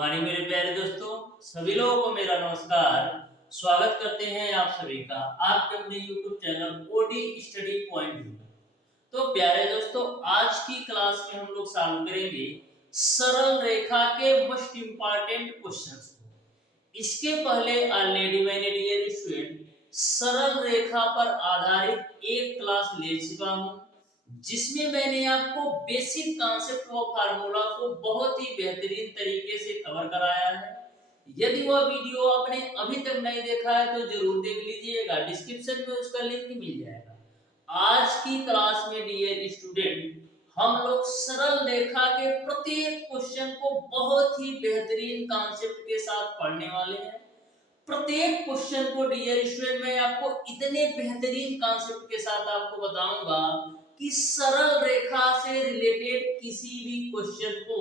Morning मेरे प्यारे दोस्तों, सभी लोगों को मेरा नमस्कार। स्वागत करते हैं आप सभी का आपके अपने YouTube channel OD study point में। तो प्यारे दोस्तों, आज की क्लास में हम लोग सॉल्व करेंगे सरल रेखा के मोस्ट इंपॉर्टेंट क्वेश्चंस को। इसके पहले ऑलरेडी मैंने डियर स्टूडेंट सरल रेखा पर आधारित एक क्लास ले चुका हूं, जिसमें मैंने आपको बेसिक कॉन्सेप्ट ऑफ फार्मूला को बहुत ही बेहतरीन तरीके से कवर कराया है। यदि वह वीडियो आपने अभी तक नहीं देखा है तो जरूर देख लीजिएगा, डिस्क्रिप्शन में उसका लिंक मिल जाएगा। आज की क्लास में डियर स्टूडेंट हम लोग सरल रेखा के प्रत्येक क्वेश्चन को बहुत ही बेहतरीन कॉन्सेप्ट के साथ पढ़ने वाले हैं। प्रत्येक क्वेश्चन को डियर स्टूडेंट मैं आपको इतने बेहतरीन कॉन्सेप्ट के साथ आपको बताऊंगा कि सरल रेखा से रिलेटेड किसी भी क्वेश्चन को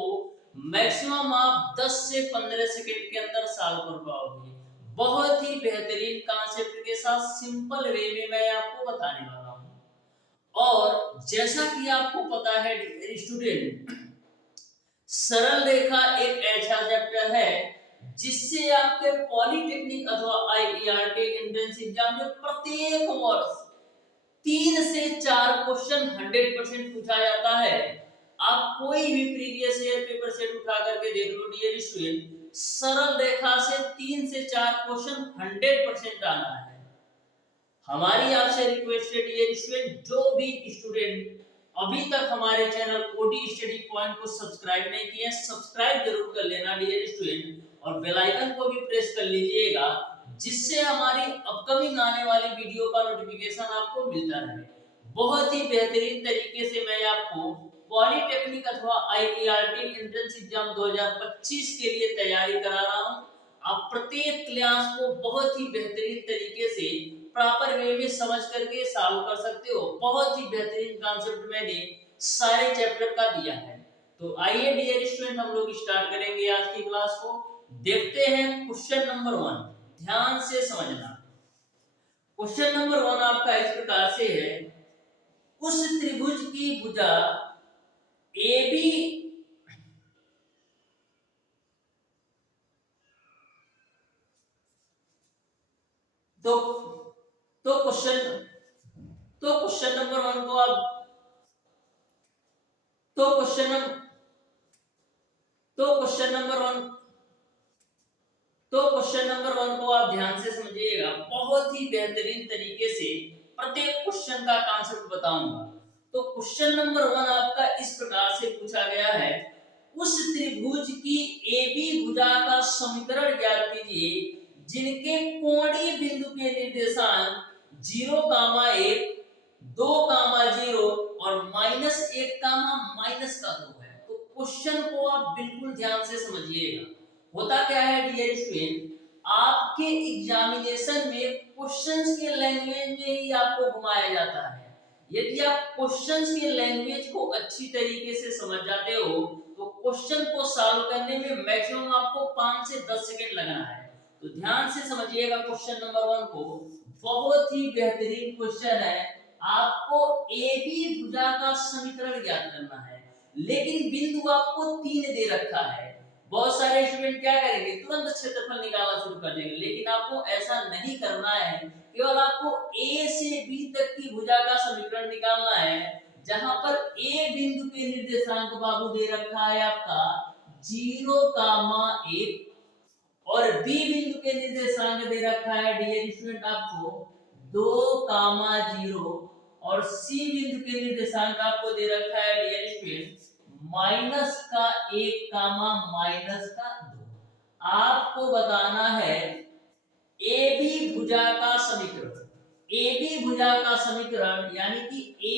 मैक्सिमम आप 10 से 15 सेकंड के अंदर सॉल्व कर पाओगे। बहुत ही बेहतरीन कॉन्सेप्ट के साथ सिंपल वे में मैं आपको बताने वाला हूं। और जैसा कि आपको पता है स्टूडेंट, सरल रेखा एक ऐसा चैप्टर है जिससे आपके पॉलिटेक्निक अथवा आईईआरटी एंट्रेंस एग्जाम में प्रत्येक वर्ष 3 से 4 क्वेश्चन 100% पूछा जाता है। आप कोई भी प्रीवियस ईयर पेपर सेट उठा करके देख लो डियर स्टूडेंट, सरल रेखा से 3 से 4 क्वेश्चन 100% आना है। हमारी आपसे रिक्वेस्ट है डियर स्टूडेंट, जो भी स्टूडेंट अभी तक हमारे चैनल ओडी स्टडी पॉइंट को सब्सक्राइब नहीं किए, सब्सक्राइब जरूर कर लेना डियर स्टूडेंट, और बेल आइकन को भी प्रेस कर लीजिएगा, जिससे हमारी अपकमिंग आने वाली वीडियो का नोटिफिकेशन आपको मिलता रहे। बहुत ही बेहतरीन तरीके से मैं आपको पॉलिटेक्निक अथवा आईईआरटी एंट्रेंस एग्जाम 2025 के लिए तैयारी करा रहा हूं। आप प्रत्येक क्लास को बहुत ही बेहतरीन तरीके से प्रॉपर वे में समझ करके सॉल्व कर सकते हो। बहुत ही बेहतरीन कॉन्सेप्ट मैंने सारे चैप्टर का दिया है। तो आइए डियर स्टूडेंट, हम लोग स्टार्ट करेंगे आज की क्लास को। देखते हैं क्वेश्चन नंबर 1, ध्यान से समझना। क्वेश्चन नंबर 1 आपका इस प्रकार से है, उस त्रिभुज की भुजा AB तो क्वेश्चन नंबर 1 को आप क्वेश्चन नंबर 1 को आप ध्यान से समझिएगा। बहुत ही बेहतरीन तरीके से प्रत्येक क्वेश्चन का कॉन्सेप्ट बताऊंगा। तो क्वेश्चन नंबर 1 आपका इस प्रकार से पूछा गया है, उस त्रिभुज की AB भुजा का समीकरण ज्ञात कीजिए जिनके कोणीय बिंदु के निर्देशांक 0,1, 2,0 और -1, -2 है। तो क्वेश्चन को आप बिल्कुल ध्यान से समझिएगा। होता क्या है डियर स्टूडेंट, आपके एग्जामिनेशन में क्वेश्चंस के लैंग्वेज में ही आपको घुमाया जाता है। यदि आप क्वेश्चंस के लैंग्वेज को अच्छी तरीके से समझ जाते हो तो क्वेश्चन को सॉल्व करने में मैक्सिमम आपको 5 से 10 सेकंड लगना है। तो ध्यान से समझिएगा क्वेश्चन नंबर 1 को। बहुत ही बेहतरीन क्वेश्चन है। आपको AB भुजा का समीकरण ज्ञात करना है, लेकिन बिंदु आपको 3 दे रखा है। बहुत सारे स्टूडेंट क्या करेंगे, तुरंत क्षेत्रफल निकालना शुरू कर देंगे, लेकिन आपको ऐसा नहीं करना है। केवल आपको A से B तक की भुजा का समीकरण निकालना है, जहां पर A बिंदु के निर्देशांक बाबू दे रखा है आपका 0,1 और B बिंदु के निर्देशांक दे रखा है डियर स्टूडेंट आपको 2,0 और C बिंदु के निर्देशांक आपको दे रखा है डियर स्टूडेंट -1, -2। आपको बताना है AB भुजा का समीकरण। AB भुजा का समीकरण यानी कि A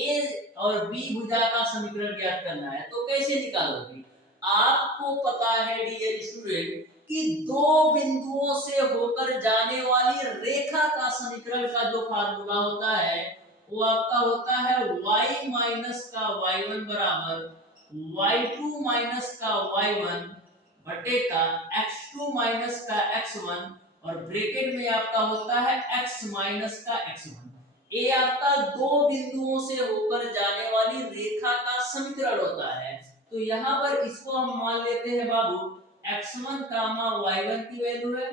और B भुजा का समीकरण ज्ञात करना है। तो कैसे निकालोगे? आपको पता है डियर स्टूडेंट कि दो बिंदुओं से होकर जाने वाली रेखा का समीकरण का जो फार्मूला होता है वो आपका होता है y माइनस का y1 बराबर y2 माइनस का y1 बटे का x2 माइनस का x1 और ब्रैकेट में आपका होता है x माइनस का x1। ये आपका दो बिंदुओं से होकर जाने वाली रेखा का समीकरण होता है। तो यहाँ पर इसको हम मान लेते हैं बाबू x1 कामा y1 की वैल्यू है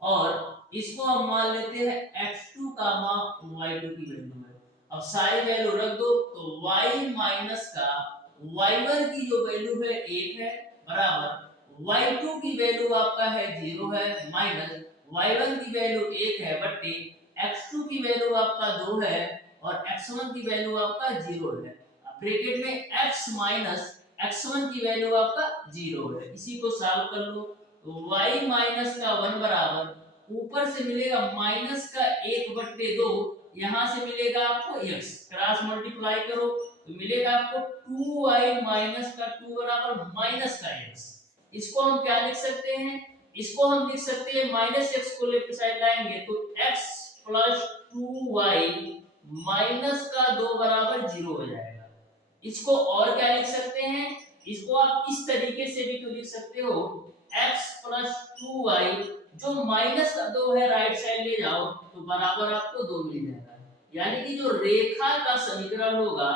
और इसको हम मान लेते हैं x2 कामा y2 की वैल्यू है। अब सारी वैल्यू रख दो तो y माइनस का y1 की जो वैल्यू है 1 है बराबर y2 की वैल्यू आपका है 0 है माइनस y1 की वैल्यू 1 है बट्टे x2 की वैल्यू आपका 2 है और x1 की वैल्यू आपका 0 है। ब्रैकेट में x माइनस x1 की वैल्यू आपका 0 है। इसी को सॉल्व कर लो तो y माइनस का 1 बराबर ऊपर से मिलेगा माइनस का 1/2 यहां से मिलेगा आपको x क्रॉस मल्टीप्लाई करो तो मिलेगा आपको 2y माइनस का 2 बराबर माइनस का x। इसको हम क्या लिख सकते हैं, इसको हम लिख सकते हैं माइनस x को लेफ्ट साइड लाएंगे तो x प्लस 2y माइनस का 2 बराबर 0 हो जाएगा। इसको और क्या लिख सकते हैं, इसको आप इस तरीके से भी तो लिख सकते हो x प्लस 2y जो माइनस का 2 है राइट साइड ले जाओ तो बराबर आपको 2 मिल जाएगा। यानी कि जो रेखा का समीकरण होगा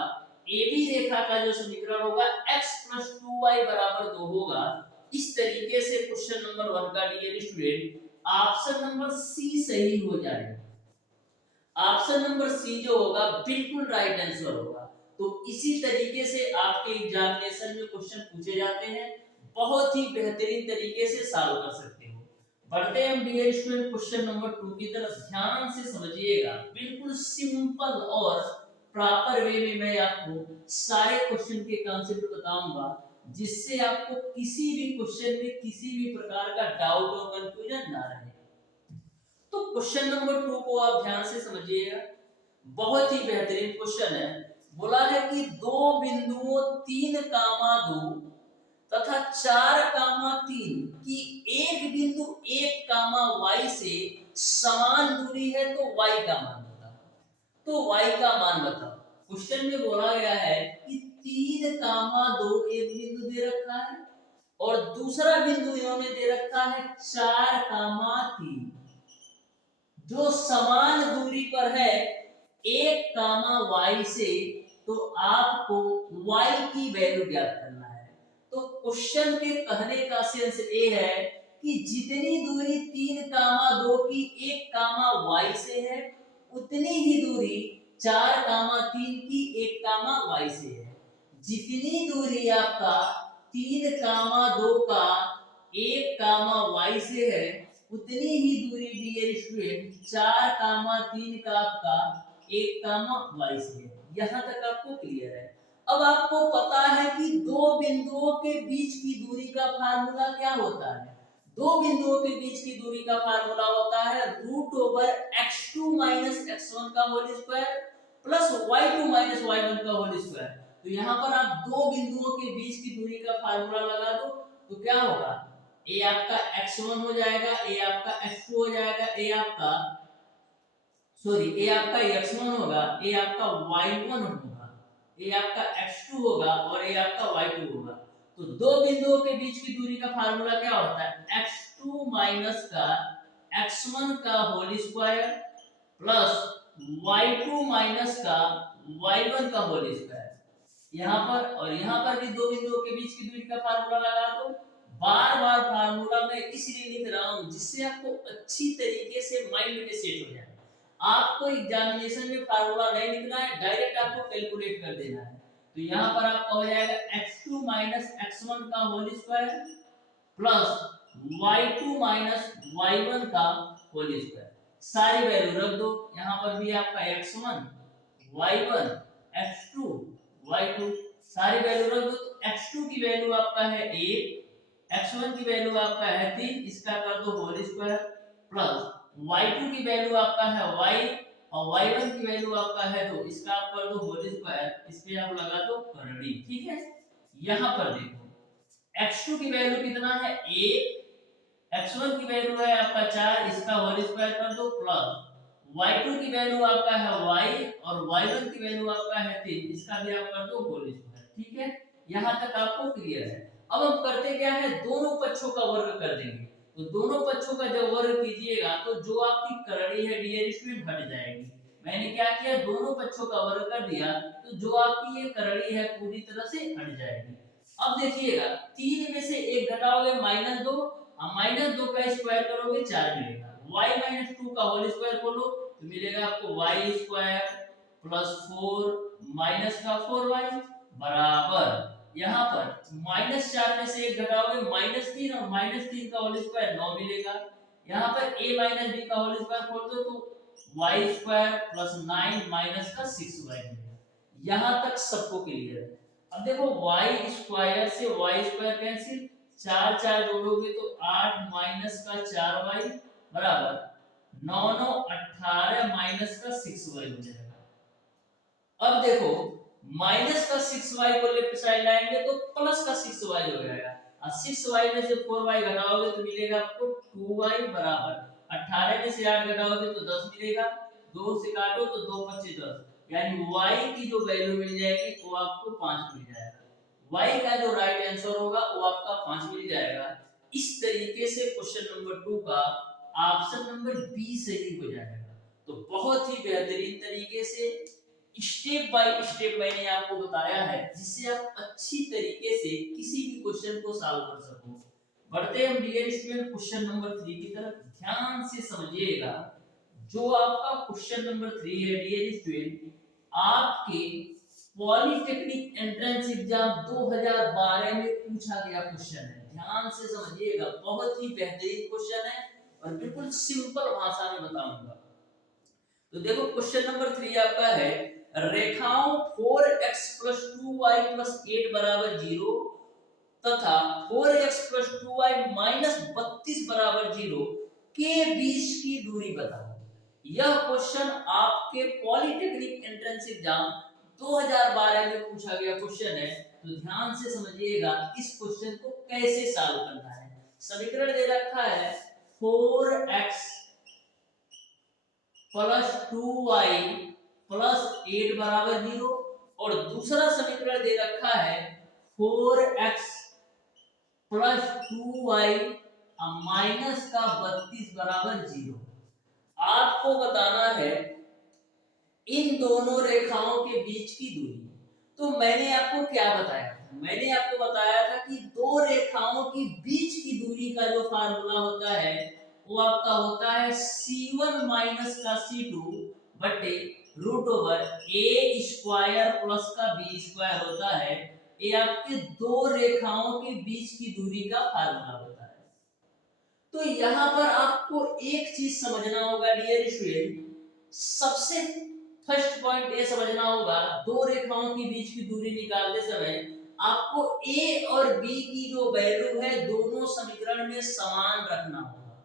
AB रेखा का जो समीकरण होगा x प्लस 2y बराबर 2 होगा। इस तरीके से क्वेश्चन नंबर 1 का dear student option number C सही हो जाएगा। ऑप्शन नंबर सी जो होगा बिल्कुल राइट आंसर होगा। तो इसी तरीके से आपके एग्जामिनेशन में क्वेश्चन पूछे जाते हैं, बहुत ही बेहतरीन तरीके से सॉल्व कर सकते हो। बढ़ते हैं डियर स्टूडेंट क्वेश्चन नंबर 2 की तरफ, ध्यान से समझिएगा। बिल्कुल सिंपल और प्रॉपर वे में मैं आपको सारे क्वेश्चन के कॉन्सेप्ट बताऊंगा जिससे आपको किसी भी क्वेश्चन में किसी भी प्रकार का डाउट और कंफ्यूजन ना रहे। तो क्वेश्चन नंबर 2 को आप ध्यान से समझिएगा, बहुत ही बेहतरीन क्वेश्चन है। बोला है कि दो बिंदुओं 3, 2 तथा 4, 3 की एक बिंदु 1, y से समान दूरी है तो y का मान बताओ। तो y का मान बताओ। क्वेश्चन में बोला गया है कि 3, 2 एक बिंदु दे रखा है और दूसरा बिंदु इन्होंने दे रखा है 4, 3 जो समान दूरी पर है 1, y से। तो आपको y की वैल्यू ज्ञात करना है। तो क्वेश्चन के कहने का सेंस ये है कि जितनी दूरी 3, 2 की 1, y से है उतनी ही दूरी 4, 3 की 1, y से है। जितनी दूरी आपका 3, 2 का 1, y से है उतनी ही दूरी डियर स्टूडेंट 4, 3 का आपका 1, y से है। यहाँ तक आपको क्लियर है। अब आपको पता है कि दो बिंदुओं के बीच की दूरी का फार्मूला क्या होता है। दो बिंदुओं के बीच की दूरी का फार्मूला होता है √x2 - x1 का whole square plus y2 - y1 का होल स्क्वायर। तो यहाँ पर आप दो बिंदुओं के बीच की दूरी का फार्मूला लगा दो तो क्या होगा, a आपका x1 हो जाएगा, a आपका x2 हो जाएगा, a आपका x1 होगा, a आपका y1 होगा, a आपका x2 होगा और a आपका y2 होगा। तो दो बिंदुओं के बीच की दूरी का फार्मूला क्या होता है, x2 माइनस का x1 का whole square plus y2 minus का y1 का होल स्क्वायर। यहाँ पर और यहाँ पर भी दो बिंदुओं के बीच की दूरी का फार्मूला लगा दो। बार बार फार्मूला मैं इसलिए लिख रहा हूँ जिससे आपको अच्छी तरीके से माइंड में सेट हो जाए। आपको एग्जामिनेशन में फार्मूला नहीं लिखना है, डायरेक्ट आपको कैलकुलेट कर देना है। तो यहाँ पर आपका हो जाएगा x2 - x1 का whole square plus y2 - y1 का होल स्क्वायर। सारी वैल्यू रख दो, यहाँ पर भी आपका x1 y1 x2 y2 सारी वैल्यू रख दो। तो x2 की वैल्यू आपका है 1, x1 की वैल्यू आपका है 3, इसका कर दो होल स्क्वायर प्लस y2 की वैल्यू आपका है y और y1 की वैल्यू आपका है 2, इसका आप कर दो होल स्क्वायर, इस पे आप लगा दो करड़ी। ठीक है, यहाँ पर देखो x2 की वैल्यू कितना है 1, x1 की वैल्यू है आपका 4, इसका होल स्क्वायर कर दो प्लस y2 की वैल्यू आपका है y और y1 की वैल्यू आपका है 3, इसका भी आप कर दो होल स्क्वायर। ठीक है, यहाँ तक आपको क्लियर है। अब हम करते क्या है, दोनों पक्षों का वर्ग कर देंगे। तो दोनों पक्षों का जब वर्ग कीजिएगा तो जो आपकी करड़ी है डियर स्टूडेंट हट जाएगी। मैंने क्या किया, दोनों पक्षों का वर्ग कर दिया तो जो आपकी ये करड़ी है पूरी तरह से हट जाएगी। अब देखिएगा 3 में से 1 घटाओगे -2, -2 का स्क्वायर करोगे 4 मिलेगा। y - 2 का होल स्क्वायर करो तो मिलेगा आपको y स्क्वायर प्लस 4 माइनस का 4y बराबर, यहाँ पर -4 में से 1 घटाओगे -3 और -3 का होल स्क्वायर 9 मिलेगा। यहाँ पर a - b का होल स्क्वायर खोल दो तो y स्क्वायर प्लस 9 माइनस का 6y मिलेगा। यहाँ तक सबको क्लियर है। अब देखो y स्क्वायर से y स्क्वायर कैंसिल, 4 4 जोड़ोगे तो 8 माइनस का 4y बराबर 9 9 18 माइनस का 6y हो जाएगा। अब देखो माइनस का 6y को लेफ्ट साइड लाएंगे तो प्लस का 6y हो जाएगा, और 6y में से 4y घटाओगे तो मिलेगा आपको 2y बराबर 18 में से 8 घटाओगे तो 10 मिलेगा, 2 से काटो तो 2 25 10, यानी y की जो वैल्यू मिल जाएगी वो आपको 5 मिल जाएगा। y का जो राइट आंसर होगा वो आपका 5 मिल जाएगा। इस तरीके से क्वेश्चन नंबर 2 का ऑप्शन नंबर बी सही हो जाएगा। तो बहुत ही बेहतरीन तरीके से स्टेप बाय स्टेप मैंने आपको बताया है, जिससे आप अच्छी तरीके से किसी भी क्वेश्चन को सॉल्व कर सको। बढ़ते हम डियर स्टूडेंट क्वेश्चन नंबर 3 की तरफ, ध्यान से समझिएगा। जो आपका क्वेश्चन नंबर 3 है डियर स्टूडेंट, आपके पॉलिटेक्निक एंट्रेंस एग्जाम 2012 में पूछा गया क्वेश्चन है। ध्यान से समझिएगा, बहुत ही बेहतरीन क्वेश्चन है और बिल्कुल सिंपल भाषा में बताऊंगा। तो देखो क्वेश्चन नंबर 3 आपका है, रेखाओं 4x + 2y + 8 बराबर 0 तथा 4x + 2y - 32 बराबर 0 के बीच की दूरी बताओ। यह क्वेश्चन आपके पॉलिटेक्निक एंट्रेंस एग्जाम 2012 में पूछा गया क्वेश्चन है। तो ध्यान से समझिएगा इस क्वेश्चन को कैसे सॉल्व करना है। समीकरण दे रखा है 4x + 2y + 8 बराबर 0, और दूसरा समीकरण दे रखा है 4x + 2y - का 32 बराबर 0। आपको बताना है इन दोनों रेखाओं के बीच की दूरी। तो मैंने आपको क्या बताया था? मैंने आपको बताया था कि दो रेखाओं के बीच की दूरी का जो फार्मूला होता है वो आपका होता है c1 - का c2 बटे √a² प्लस का b² होता है। ये आपके दो रेखाओं के बीच की दूरी का फार्मूला होता है। तो यहाँ पर आपको एक चीज समझना होगा डियर स्टूडेंट, सबसे फर्स्ट पॉइंट ये समझना होगा, दो रेखाओं के बीच की दूरी निकालते समय आपको a और b की जो वैल्यू है दोनों समीकरण में समान रखना होगा।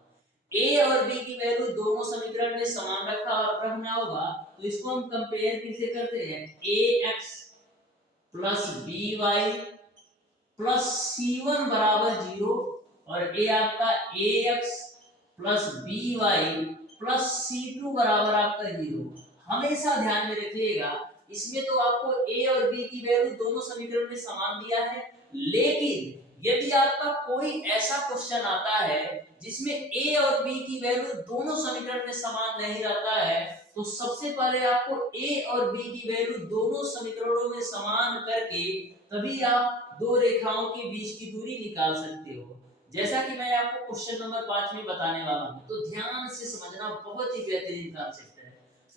a और b की वैल्यू दोनों समीकरण में समान रखना होगा। तो इसको हम कंपेयर किससे करते हैं, ax + by + c1 बराबर 0 और a आपका ax + by + c2 बराबर आपका 0। हमेशा ध्यान में रखिएगा, इसमें तो आपको a और b की वैल्यू दोनों समीकरण में समान दिया है, लेकिन यदि आपका कोई ऐसा क्वेश्चन आता है जिसमें a और b की वैल्यू दोनों समीकरण में समान नहीं रहता है, तो सबसे पहले आपको a और b की वैल्यू दोनों समीकरणों में समान करके तभी आप दो रेखाओं के बीच की दूरी निकाल सकते हो, जैसा कि मैं आपको क्वेश्चन नंबर 5 में बताने वाला हूं। तो ध्यान से समझना, बहुत ही बेहतरीन कॉन्सेप्ट है।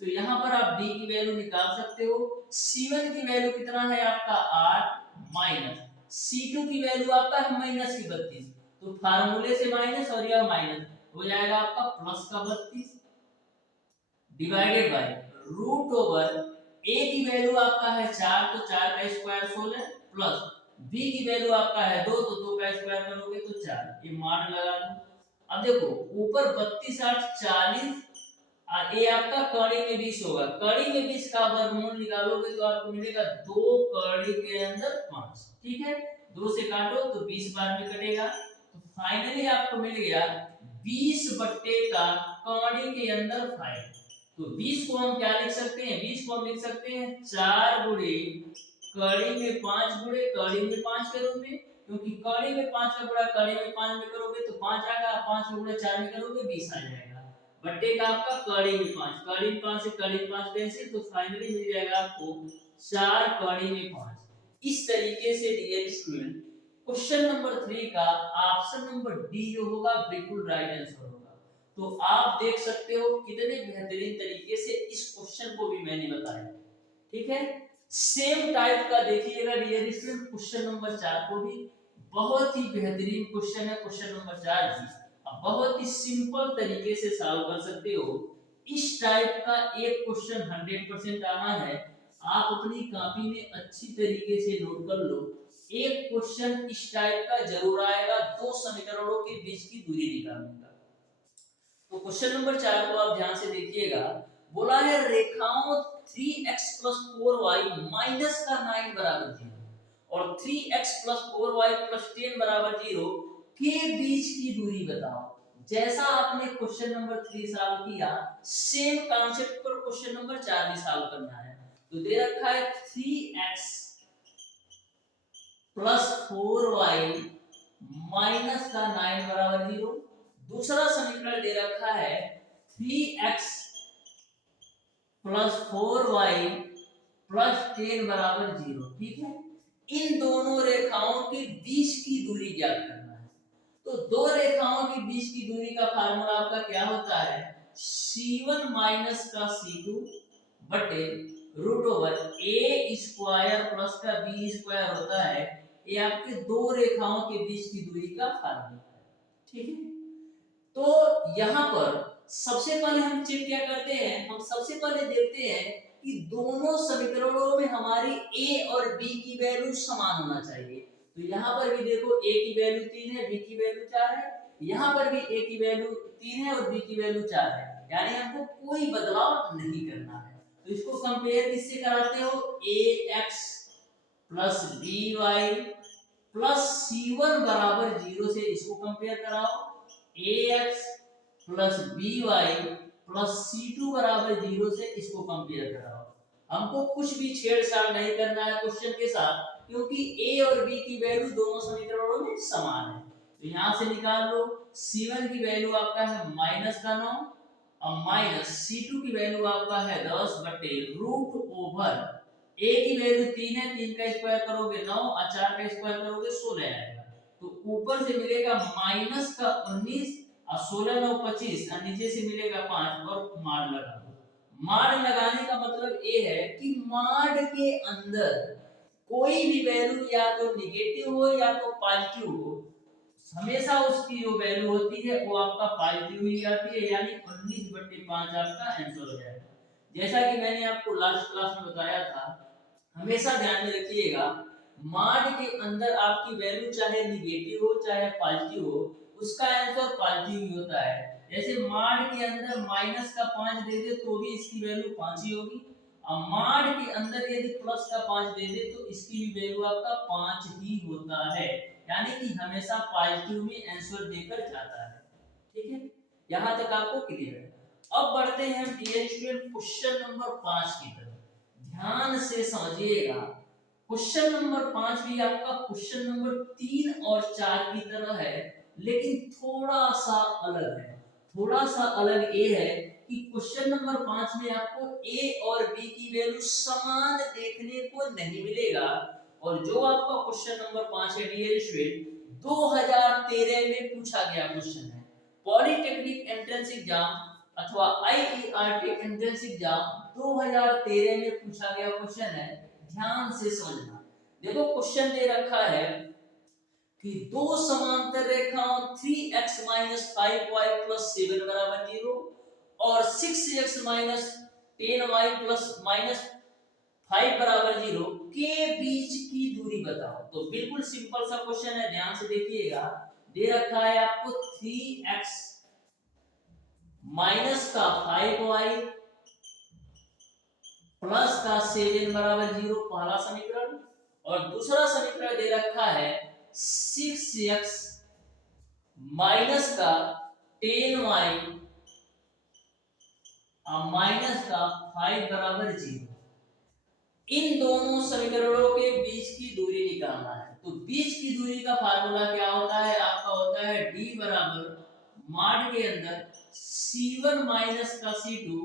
तो यहाँ पर आप b की वैल्यू निकाल सकते हो। c1 की वैल्यू कितना है आपका 8 माइनस c2 की वैल्यू आपका है -32, तो फार्मूले से माइनस और यह माइनस हो जाएगा आपका प्लस का 32 डिवाइडेड बाय √a की वैल्यू आपका है 4, तो 4 का स्क्वायर 16 प्लस b की वैल्यू आपका है 2, तो 2 का स्क्वायर करोगे तो 4, ये मान लगा दो। अब देखो ऊपर 32 8 40 और ये आपका कड़ी में 20 होगा, कड़ी में 20 का वर्गमूल निकालोगे तो आपको मिलेगा 2 कड़ी के अंदर 5, ठीक है, 2 से काटो तो 20 बार में कटेगा, तो फाइनली आपको मिल गया 20 बट्टे का कड़ी के अंदर 5। तो 20 को हम क्या लिख सकते हैं, 20 को हम लिख सकते हैं 4 गुणे कड़ी में 5 गुणे कड़ी में 5 के रूप में, क्योंकि कड़ी में 5 का गुणा कड़ी में 5 में करोगे तो 5 आएगा, 5 का गुणा 4 में करोगे 20 आ जाएगा, बट्टे का आपका कड़ी में 5, कड़ी में 5 से कड़ी में 5 कैंसिल, तो फाइनली मिल जाएगा आपको 4 कड़ी में 5। इस तरीके से डियर स्टूडेंट क्वेश्चन नंबर 3 का ऑप्शन नंबर डी जो होगा बिल्कुल राइट आंसर होगा। तो आप देख सकते हो कितने बेहतरीन तरीके से इस क्वेश्चन को भी मैंने बताया। ठीक है, सेम टाइप का देखिएगा डियर स्टूडेंट क्वेश्चन नंबर 4 को भी, बहुत ही बेहतरीन क्वेश्चन है क्वेश्चन नंबर 4 भी। आप बहुत ही सिंपल तरीके से सॉल्व कर सकते हो। इस टाइप का एक क्वेश्चन 100% आना है। आप अपनी कॉपी में अच्छी तरीके से नोट कर लो। एक क्वेश्चन इस टाइप का जरूर आएगा, दो समीकरणों के बीच की दूरी निकालने का। तो क्वेश्चन नंबर 4 को आप ध्यान से देखिएगा। बोला है रेखाओं 3x + 4y माइनस का 9 बराबर 0 और 3x + 4y + 10 बराबर 0 के बीच की दूरी बताओ। जैसा आपने क्वेश्चन नंबर 3 सॉल्व किया, सेम कॉन्सेप्ट पर क्वेश्चन नंबर 4 भी सॉल्व करना है। तो दे रखा है 3x + 4y माइनस का 9 बराबर 0। दूसरा समीकरण दे रखा है 3x + 4y + 10 बराबर 0। ठीक है, इन दोनों रेखाओं के बीच की दूरी ज्ञात करना है। तो दो रेखाओं के बीच की दूरी का फार्मूला आपका क्या होता है, c1 माइनस का c2 बटे √a² प्लस का b² होता है। ये आपके दो रेखाओं के बीच की दूरी का फार्मूला है। ठीक है, तो यहाँ पर सबसे पहले हम चेक क्या करते हैं, हम सबसे पहले देखते हैं कि दोनों समीकरणों में हमारी a और b की वैल्यू समान होना चाहिए। तो यहाँ पर भी देखो a की वैल्यू 3 है, b की वैल्यू 4 है। यहाँ पर भी a की वैल्यू 3 है और b की वैल्यू 4 है, यानी हमको कोई बदलाव नहीं करना है। तो इसको कंपेयर किससे कराते हो, ax + by + c1 बराबर 0 से इसको कंपेयर कराओ। ax + by + c2 बराबर 0 से इसको कंपेयर कराओ। हमको कुछ भी छेड़छाड़ नहीं करना है क्वेश्चन के साथ, क्योंकि a और b की वैल्यू दोनों समीकरणों में समान है। तो यहाँ से निकाल लो, c1 की वैल्यू आपका है -9 और माइनस c2 की वैल्यू आपका है 10 बटे √ओवर a की वैल्यू 3 है, 3 का स्क्वायर करोगे 9 और 4 का स्क्वायर करोगे 16 आएगा। तो ऊपर से मिलेगा माइनस का 19 और 16 9 25 और नीचे से मिलेगा 5 और माड लगा दो। माड लगाने का मतलब ये है कि माड के अंदर कोई भी वैल्यू या तो निगेटिव हो या तो पॉजिटिव हो, हमेशा उसकी जो वैल्यू होती है वो आपका पॉजिटिव ही आती है, यानी 19/5 आपका आंसर हो जाएगा। जैसा कि मैंने आपको लास्ट क्लास में बताया था, हमेशा ध्यान में रखिएगा माड के अंदर आपकी वैल्यू चाहे निगेटिव हो चाहे पॉजिटिव हो, उसका आंसर पॉजिटिव ही होता है। जैसे माड के अंदर -5 दे दे तो भी इसकी वैल्यू 5 ही होगी, और माड के अंदर यदि +5 दे दे तो इसकी भी वैल्यू आपका 5 ही होता है, यानी कि हमेशा पॉजिटिव में आंसर देकर जाता है। ठीक है, यहां तक आपको क्लियर है। अब बढ़ते हैं डियर स्टूडेंट क्वेश्चन नंबर 5 की तरफ। ध्यान से समझिएगा, क्वेश्चन नंबर 5 भी आपका क्वेश्चन नंबर 3 और 4 की तरह है, लेकिन थोड़ा सा अलग है। थोड़ा सा अलग ये है कि क्वेश्चन नंबर 5 में आपको a और b की वैल्यू समान देखने को नहीं मिलेगा। और जो आपका क्वेश्चन नंबर 5 है डियर स्टूडेंट 2013 में पूछा गया क्वेश्चन है। पॉलिटेक्निक एंट्रेंस एग्जाम अथवा आईईआरटी एंट्रेंस एग्जाम 2013 में पूछा गया क्वेश्चन है। ध्यान से समझना, देखो क्वेश्चन दे रखा है कि दो समांतर रेखाओं 3x - 5y + 7 बराबर 0 और 6x - 10y + -5 बराबर 0 के बीच की दूरी बताओ। तो बिल्कुल सिंपल सा क्वेश्चन है, ध्यान से देखिएगा। दे रखा है आपको 3x - का 5y प्लस का 7 बराबर 0, पहला समीकरण। और दूसरा समीकरण दे रखा है 6x - का 10y का 5 बराबर 0। इन दोनों समीकरणों के बीच की दूरी निकालना है। तो बीच की दूरी का फार्मूला क्या होता है, आपका होता है d बराबर माड के अंदर c1 माइनस का c2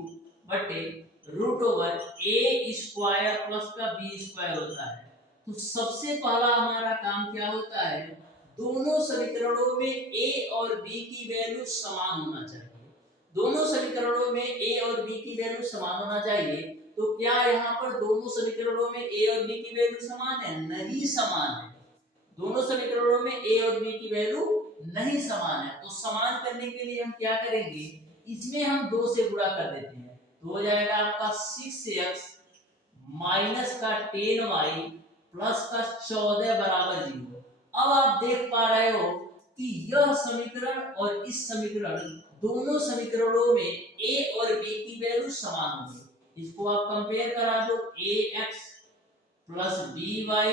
बटे √a² प्लस का b² होता है। तो सबसे पहला हमारा काम क्या होता है, दोनों समीकरणों में ए और बी की वैल्यू समान होना चाहिए। दोनों समीकरणों में ए और बी की वैल्यू समान होना चाहिए। तो क्या यहाँ पर दोनों समीकरणों में ए और बी की वैल्यू समान है? नहीं समान है। दोनों समीकरणों में ए और बी की वैल्यू नहीं समान है। तो समान करने के लिए हम क्या करेंगे, इसमें हम 2 से गुणा कर देते हैं। तो हो जाएगा आपका 6x माइनस का 10y प्लस का 14 बराबर 0। अब आप देख पा रहे हो कि यह समीकरण और इस समीकरण, दोनों समीकरणों में a और b की वैल्यू समान होगी। इसको आप कंपेयर करा दो, ax plus by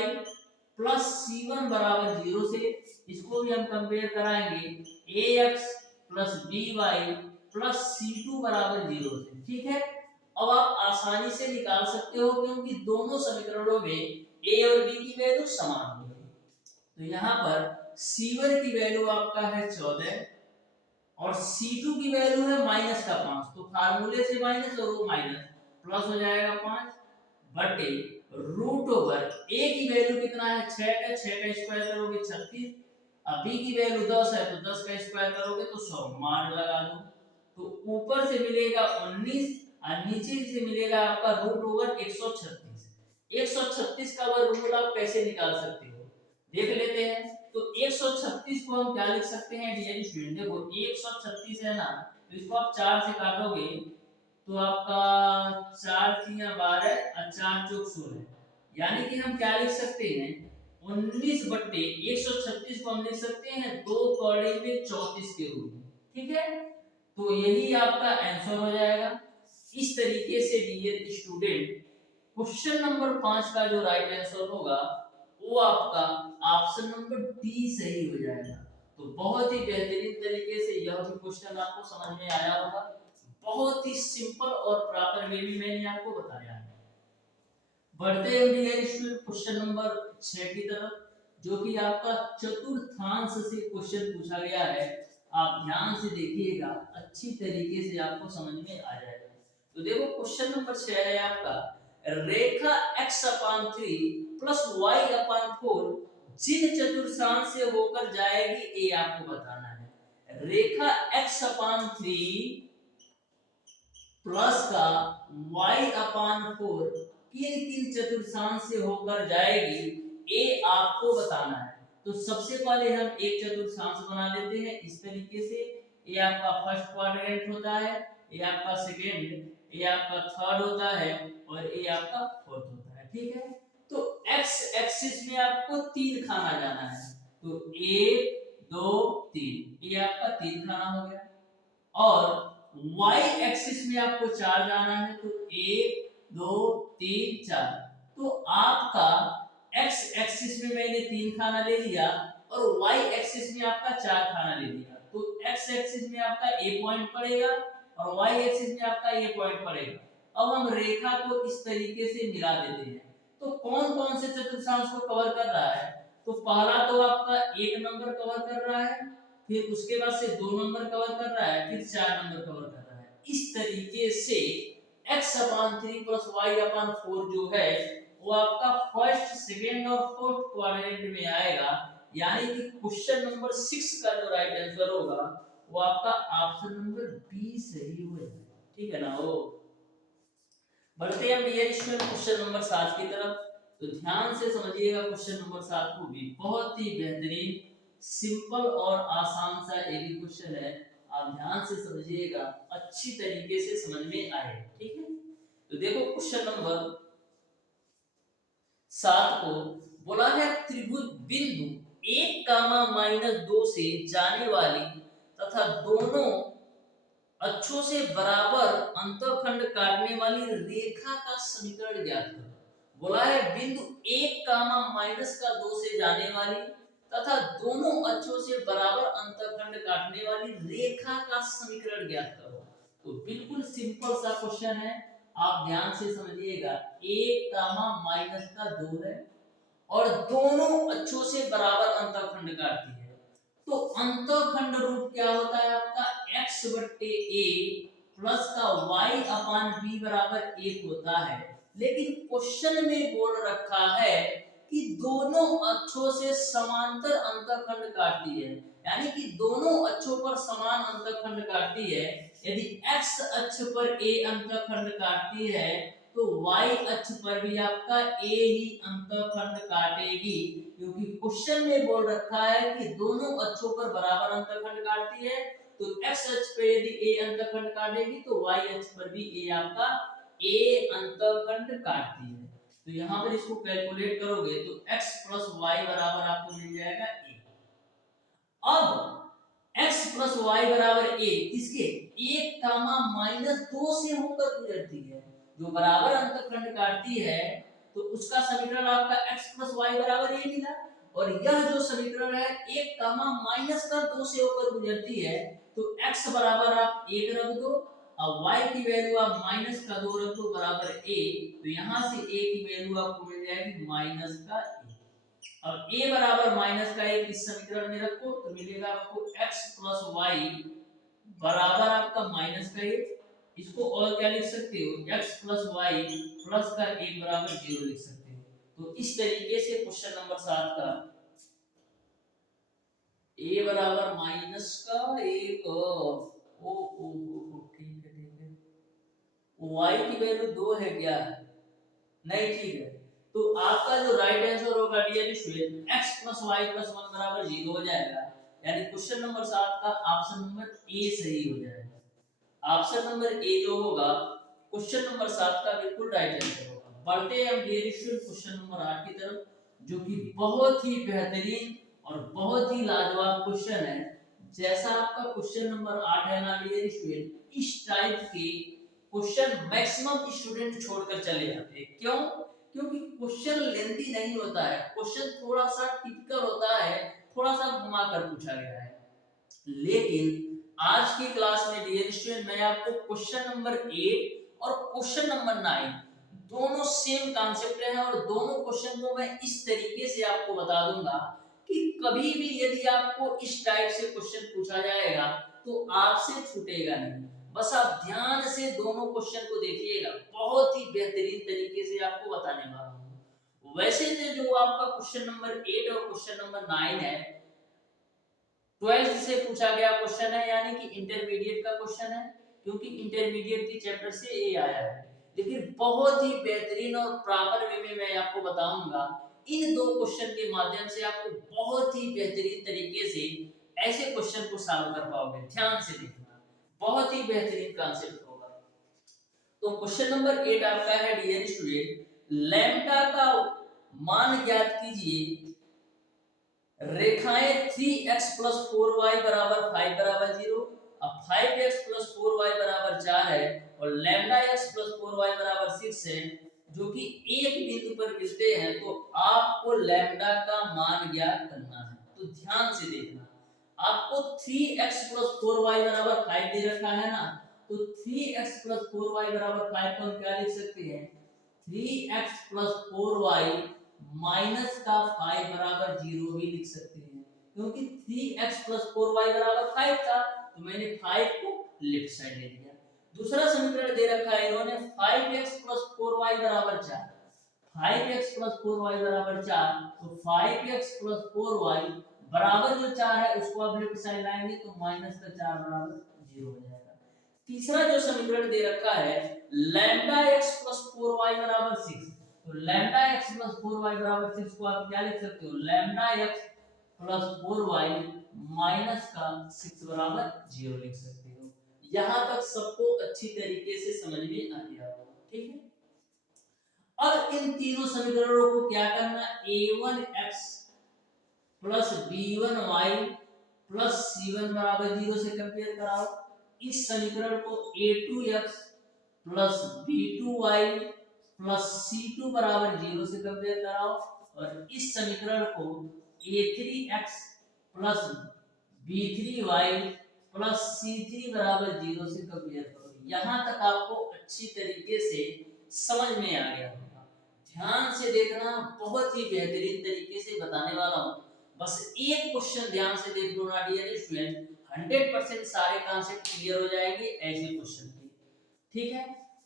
plus c1 बराबर 0 से। इसको भी हम कंपेयर कराएंगे ax plus by plus c2 बराबर 0 से। ठीक है, अब आप आसानी से निकाल सकते हो क्योंकि दोनों समीकरणों में a और b की वैल्यू समान हो गई। तो यहाँ पर c1 की वैल्यू आपका है 14 और c2 की वैल्यू है माइनस का 5। तो फार्मूले से माइनस और वो माइनस, प्लस हो जाएगा 5 बटे रूट ओवर a की वैल्यू कितना है 6 का, 6 का स्क्वायर करोगे 36। अब b की वैल्यू 10 है तो 10 का स्क्वायर करोगे तो 100, मान लगा दो। तो ऊपर से मिलेगा 19 और नीचे से मिलेगा आपका रूट ओवर 136। 136 का वर्गमूल आप कैसे निकाल सकते हो, देख लेते हैं। तो 136 को हम क्या लिख सकते हैं डियर स्टूडेंट, देखो 136 है ना, तो इसको आप 4 से काटोगे तो आपका 4 3 12 और 4 चौक 16, यानी कि हम क्या लिख सकते हैं 19 बट्टे 136 को हम लिख सकते हैं 2 कौड़ी में 34 के रूप में। ठीक है, तो यही आपका आंसर हो जाएगा। इस तरीके से डियर स्टूडेंट क्वेश्चन नंबर 5 का जो राइट आंसर होगा वो आपका ऑप्शन नंबर डी सही हो जाएगा। तो बहुत ही बेहतरीन तरीके से यह भी क्वेश्चन आपको समझ में आया होगा। बहुत ही सिंपल और प्रॉपर वे में मैंने आपको बताया है। बढ़ते हैं डियर स्टूडेंट क्वेश्चन नंबर 6 की तरफ, जो कि आपका चतुर्थांश से क्वेश्चन पूछा गया है। आप ध्यान से देखिएगा, अच्छी तरीके से आपको समझ में आ जाएगा। तो देखो क्वेश्चन नंबर 6 है आपका, रेखा x/3 प्लस y/4 जिन चतुर्थांश से होकर जाएगी ये आपको बताना है। रेखा x/3 प्लस का y/4 किन किन चतुर्थांश से होकर जाएगी ये आपको बताना है। तो सबसे पहले हम एक चतुर्थांश बना लेते हैं इस तरीके से। ये आपका फर्स्ट क्वाड्रेंट होता है, ये आपका सेकेंड, ये आपका थर्ड होता है और ये आपका फोर्थ होता है। ठीक है, तो x एक्सिस में आपको 3 खाना जाना है। तो 1 2 3, ये आपका 3 खाना हो गया। और y एक्सिस में आपको 4 जाना है, तो 1 2 3 4। तो आपका x एक्सिस में मैंने 3 खाना ले लिया और y एक्सिस में आपका 4 खाना ले लिया। तो x एक्सिस में आपका a पॉइंट पड़ेगा और y एक्सिस में आपका a पॉइंट पड़ेगा। अब हम रेखा को इस तरीके से मिला देते हैं। तो कौन कौन से चतुर्थांश को कवर कर रहा है, तो पहला तो आपका 1 नंबर कवर कर रहा है, फिर उसके बाद से 2 नंबर कवर कर रहा है, फिर 4 नंबर कवर कर रहा है। इस तरीके से x/3 प्लस y/4 जो है वो आपका फर्स्ट, सेकेंड और फोर्थ क्वाड्रेंट में आएगा। यानी कि क्वेश्चन नंबर 6 का जो राइट आंसर होगा वो आपका ऑप्शन नंबर बी सही हो जाएगा। ठीक है ना। वो बढ़ते हैं डियर स्टूडेंट क्वेश्चन नंबर 7 की तरफ। तो ध्यान से समझिएगा क्वेश्चन नंबर 7 को भी, बहुत ही बेहतरीन सिंपल और आसान सा ये भी क्वेश्चन है। आप ध्यान से समझिएगा, अच्छी तरीके से समझ में आए। ठीक है, तो देखो क्वेश्चन नंबर 7 को बोला है त्रिभुज बिंदु 1, -2 से जाने वाली तथा दोनों अक्षों से बराबर अंतःखंड काटने वाली रेखा का समीकरण ज्ञात करो। बोला है बिंदु 1, -2 से जाने वाली तथा दोनों अक्षों से बराबर अंतःखंड काटने वाली रेखा का समीकरण ज्ञात करो। तो बिल्कुल सिंपल सा क्वेश्चन है, आप ध्यान से समझिएगा। 1, -2 है और दोनों अक्षों से बराबर अंतःखंड काटती है। तो अंतःखंड रूप क्या होता है आपका x/a प्लस का y/b बराबर 1 होता है। लेकिन क्वेश्चन में बोल रखा है कि दोनों अक्षों से समांतर अंतःखंड काटती है, यानी कि दोनों अक्षों पर समान अंतःखंड काटती है। यदि x अक्ष पर a अंतःखंड काटती है तो y अक्ष पर भी आपका a ही अंतःखंड काटेगी, क्योंकि क्वेश्चन में बोल रखा है कि दोनों अक्षों पर बराबर अंतःखंड काटती है। तो x अक्ष पर यदि a अंतःखंड काटेगी तो y अक्ष पर भी a आपका a अंतःखंड काटती है। तो यहाँ पर इसको कैलकुलेट करोगे तो x प्लस y बराबर आपको मिल जाएगा a। अब x प्लस वाई बराबर a किसके, 1,-2 से होकर गुजरती है, जो बराबर अंतःखंड काटती है, तो उसका समीकरण आपका x प्लस वाई बराबर a मिला। और यह जो समीकरण है 1,-2 से होकर गुजरती है, तो x बराबर आप 1 रख दो और y की वैल्यू आप -2 रख दो बराबर a। तो यहाँ से a की वैल्यू आपको मिल जाएगी -1। अब a बराबर -1 इस समीकरण में रखो तो मिलेगा आपको x प्लस वाई बराबर आपका -1। इसको और क्या लिख सकते हो, x प्लस वाई प्लस का 1 बराबर 0 लिख सकते हो। तो इस तरीके से क्वेश्चन नंबर 7 का a बराबर -1 ओ ठीक है y की वैल्यू 2 है क्या, नहीं ठीक है। तो आपका जो राइट आंसर होगा dear student x plus y plus 1 बराबर 0 हो जाएगा, यानी क्वेश्चन नंबर 7 का ऑप्शन नंबर ए सही हो जाएगा। ऑप्शन नंबर ए जो होगा क्वेश्चन नंबर 7 का बिल्कुल राइट आंसर होगा। बढ़ते हैं हम डियर स्टूडेंट क्वेश्चन नंबर 8 की तरफ, जो कि बहुत ही बेहतरीन और बहुत ही लाजवाब क्वेश्चन है। जैसा आपका क्वेश्चन नंबर 8 है ना डियर स्टूडेंट, इस टाइप के क्वेश्चन मैक्सिमम स्टूडेंट छोड़कर चले जाते हैं। क्यों? क्योंकि क्वेश्चन लेंथी नहीं होता है, क्वेश्चन थोड़ा सा टिपिकल होता है, थोड़ा सा घुमाकर पूछा गया है। लेकिन आज की क्लास में डियर स्टूडेंट मैं आपको क्वेश्चन नंबर 8 और क्वेश्चन नंबर 9 दोनों सेम कॉन्सेप्ट है, और दोनों क्वेश्चन को मैं इस तरीके से आपको बता दूंगा कि कभी भी यदि आपको इस टाइप से क्वेश्चन पूछा जाएगा तो आपसे छूटेगा नहीं। बस आप ध्यान से दोनों क्वेश्चन को देखिएगा, बहुत ही बेहतरीन तरीके से आपको बताने वाला हूं। वैसे जो आपका क्वेश्चन नंबर 8 और क्वेश्चन नंबर 9 है 12th से पूछा गया क्वेश्चन है, यानी कि इंटरमीडिएट का क्वेश्चन है, क्योंकि इंटरमीडिएट की चैप्टर से ये आया है। लेकिन बहुत ही बेहतरीन और प्रॉपर वे में मैं आपको बताऊंगा, इन दो क्वेश्चन के माध्यम से आपको बहुत ही बेहतरीन तरीके से ऐसे क्वेश्चन को सॉल्व कर पाओगे। ध्यान से देखना, बहुत ही बेहतरीन कॉन्सेप्ट होगा। तो क्वेश्चन नंबर 8 आपका है डियर स्टूडेंट, लैम्डा का मान ज्ञात कीजिए। रेखाएं 3x + 4y = 5 = 0। अब 5x + 4y = 4 है और लैम्डा x + 4y = 6 है, जो कि एक बिंदु पर मिलते हैं, तो आपको लैम्डा का मान ज्ञात करना है। तो ध्यान से देखना, आपको 3x + 4y = 5 दे रखा है ना, तो 3x + 4y = 5 को हम क्या लिख सकते हैं, 3x + 4y माइनस का 5 = 0 भी लिख सकते हैं, क्योंकि 3x + 4y = 5 था, तो मैंने 5 को लेफ्ट साइड ले लिया। दूसरा समीकरण दे रखा है इन्होंने 5x + 4y = 4। 5x + 4y = 4, तो 5x + 4y बराबर जो 4 है उसको आप लेफ्ट साइड लाएंगे तो माइनस का 4 बराबर 0 हो जाएगा। तीसरा जो समीकरण दे रखा है लैम्डा x + 4y = 6, तो लैम्डा x + 4y = 6 को आप क्या लिख सकते हो, लैम्डा x + 4y माइनस का 6 बराबर 0 लिख सकते हो। यहां तक सबको अच्छी तरीके से समझ में आ गया होगा, ठीक है। अब इन तीनों समीकरणों को क्या करना, a1x + b1y + c1 = 0 से कंपेयर कराओ। इस समीकरण को a2x + b2y + c2 = 0 से कंपेयर कराओ, और इस समीकरण को a3x + b3y + c3 = 0 से कंपेयर करो। यहां तक आपको अच्छी तरीके से समझ में आ गया होगा। ध्यान से देखना, बहुत ही बेहतरीन तरीके से बताने वाला हूं। बस एक क्वेश्चन ध्यान से देख लो ना डियर स्टूडेंट, 100% सारे कॉन्सेप्ट क्लियर हो जाएंगे ऐसे क्वेश्चन के, ठीक है।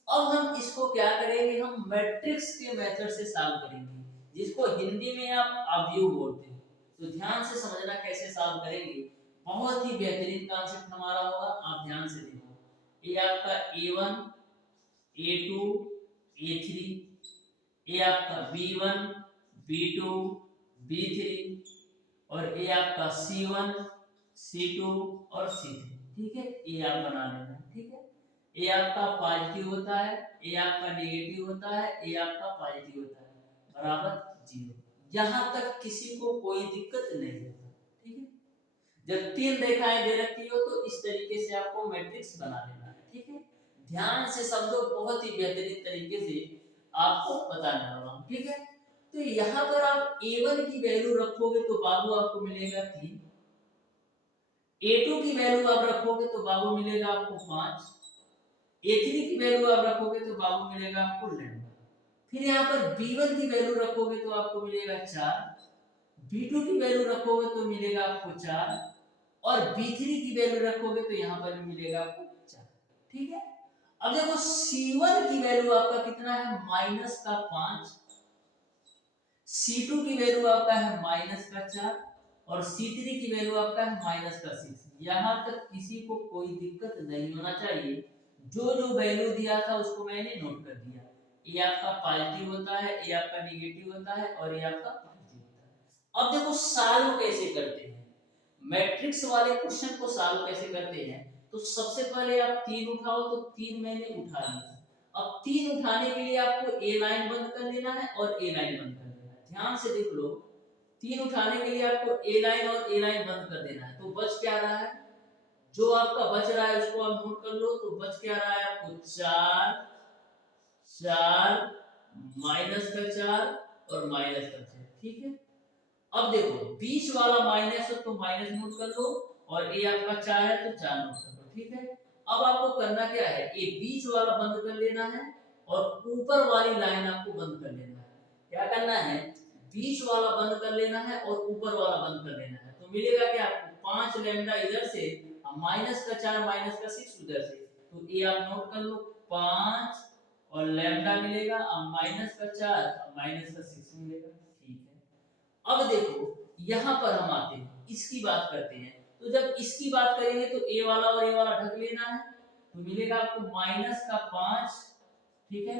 अब हम इसको क्या करेंगे, हम मैट्रिक्स के मेथड से सॉल्व करेंगे। जिसको हिंदी में आप अवयव बोलते हैं। तो ध्यान से समझना कैसे सॉल्व करेंगे, बहुत ही बेहतरीन कॉन्सेप्ट हमारा होगा, आप ध्यान से देखो। ये आपका A1 A2 A3, ये आपका B1 B2 B3 और ये आपका C1 C2 और C3, ठीक है, ये आप बना लेना है, ठीक है। ये आपका पॉजिटिव होता है, ये आपका नेगेटिव होता है, ये आपका पॉजिटिव होता है, बराबर 0। यहां तक किसी को कोई दिक्कत नहीं होता, ठीक है। जब 3 रेखाएं दे रखी हो तो इस तरीके से आपको मैट्रिक्स बना लेना है, ठीक है। ध्यान से समझो, बहुत ही बेहतरीन तरीके से आपको बताने वाला हूं, ठीक है। तो यहां पर आप A1 की वैल्यू रखोगे तो बाबू आपको मिलेगा 3, A2 की वैल्यू आप रखोगे तो बाबू मिलेगा आपको 5, A3 की वैल्यू आप रखोगे तो बाबू मिलेगा आपको लैम्डा। फिर यहाँ पर B1 की वैल्यू रखोगे तो आपको मिलेगा 4, B2 की वैल्यू रखोगे तो मिलेगा आपको 4 और B3 की वैल्यू रखोगे तो यहाँ पर भी मिलेगा आपको 4, ठीक है। अब देखो C1 की वैल्यू आपका कितना है, माइनस का 5, C2 की वैल्यू आपका है माइनस का 4 और C3 की वैल्यू आपका है माइनस का 6। यहाँ तक किसी को कोई दिक्कत नहीं होना चाहिए, जो जो वैल्यू दिया था उसको मैंने नोट कर दिया। ये आपका पॉजिटिव होता है, ये आपका नेगेटिव होता है और ये आपका पॉजिटिव होता है। अब देखो सॉल्व कैसे करते हैं, मैट्रिक्स वाले क्वेश्चन को सॉल्व कैसे करते हैं। तो सबसे पहले आप 3 उठाओ, तो 3 मैंने उठा लिया। अब 3 उठाने के लिए आपको ए लाइन बंद कर देना है और ए लाइन बंद कर देना है। ध्यान से देख लो, 3 उठाने के लिए आपको ए लाइन और ए लाइन बंद कर देना है। तो बच क्या रहा है, जो आपका बच रहा है उसको आप नोट कर लो। तो बच क्या रहा है आपको 4 4 माइनस का 4 और माइनस का 6, ठीक है। अब देखो बीच वाला माइनस है तो माइनस नोट कर लो और ये आपका 4 है तो 4 नोट कर लो, ठीक है। अब आपको करना क्या है, ये बीच वाला बंद कर लेना है और ऊपर वाली लाइन आपको बंद कर लेना है। क्या करना है, बीच वाला बंद कर लेना है और ऊपर वाला बंद कर लेना है। तो मिलेगा क्या आपको 5 लैम्डा इधर से माइनस का 4 माइनस का 6 उधर से। तो ये आप नोट कर लो 5 और लैम्डा मिलेगा, अब माइनस का 4 माइनस का 6 मिलेगा, ठीक है। अब देखो यहां पर हम आते हैं, इसकी बात करते हैं। तो जब इसकी बात करेंगे तो ए वाला और ए वाला ढक लेना है, तो मिलेगा आपको माइनस का 5, ठीक है।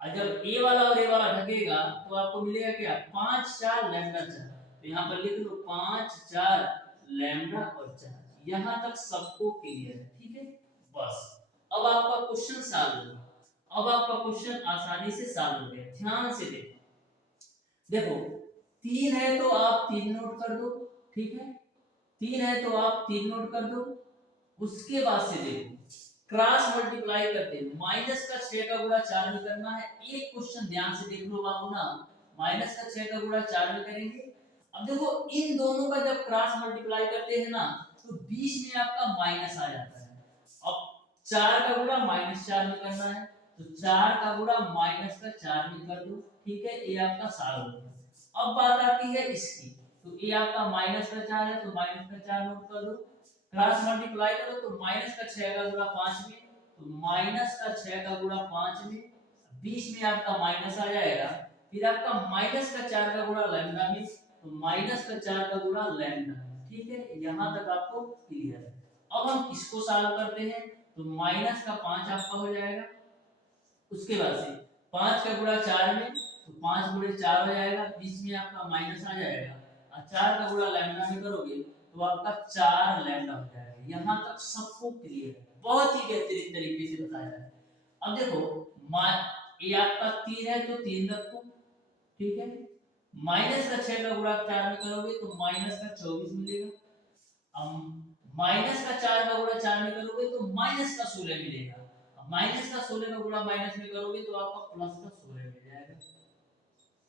और जब ए वाला और ए वाला ढकेगा तो आपको मिलेगा क्या 5 4 लैम्डा 4। तो यहाँ पर लिख लो 5 4 लैम्डा और 4। यहाँ तक सबको क्लियर है, ठीक है। बस अब आपका क्वेश्चन सॉल्व हो गया, अब आपका क्वेश्चन आसानी से सॉल्व हो गया। ध्यान से देखो 3 है तो आप 3 नोट कर दो, ठीक है। 3 है तो आप 3 नोट कर दो। उसके बाद से देखो क्रॉस मल्टीप्लाई करते हैं, माइनस का 6 का गुणा 4 में करना है। एक क्वेश्चन ध्यान से देख लो बाबू ना, माइनस का 6 का गुणा 4 में करेंगे। अब देखो इन दोनों का जब क्रॉस मल्टीप्लाई करते हैं ना तो बीच में आपका माइनस आ जाता है। अब 4 का गुणा माइनस 4 में करना है, तो 4 का गुणा माइनस का 4 में कर दो, ठीक है। ये आपका सॉल्व हो गया। अब बात आती है इसकी, तो ये आपका माइनस का 4 है तो माइनस का 4 नोट कर दो। क्रॉस मल्टीप्लाई करो तो माइनस का 6 का गुणा 5 में, तो माइनस का 6 का गुणा 5 में, बीच में आपका माइनस आ जाएगा। फिर आपका माइनस का 4 का गुणा लैम्डा में, तो माइनस का 4 का गुणा लैम्डा, ठीक है। यहां तक आपको क्लियर है। अब हम इसको सॉल्व करते हैं, तो माइनस का 5 आपका हो जाएगा। उसके बाद से 5 का गुणा 4 में, तो 5 गुणे 4 हो जाएगा, बीच में आपका माइनस आ जाएगा। और 4 का गुणा लैम्डा में करोगे तो आपका 4 लैम्डा हो जाएगा। यहां तक सबको क्लियर है, बहुत ही बेहतरीन तरीके से बताया है। अब देखो ये आपका 3 है तो 3 रखो, ठीक है। माइनस का 6 का गुणा 4 में करोगे तो माइनस का 24 मिलेगा। अब माइनस का 4 का गुणा 4 में करोगे तो माइनस का 16 मिलेगा। अब माइनस का 16 का गुणा माइनस में करोगे तो आपका प्लस का 16 मिल जाएगा,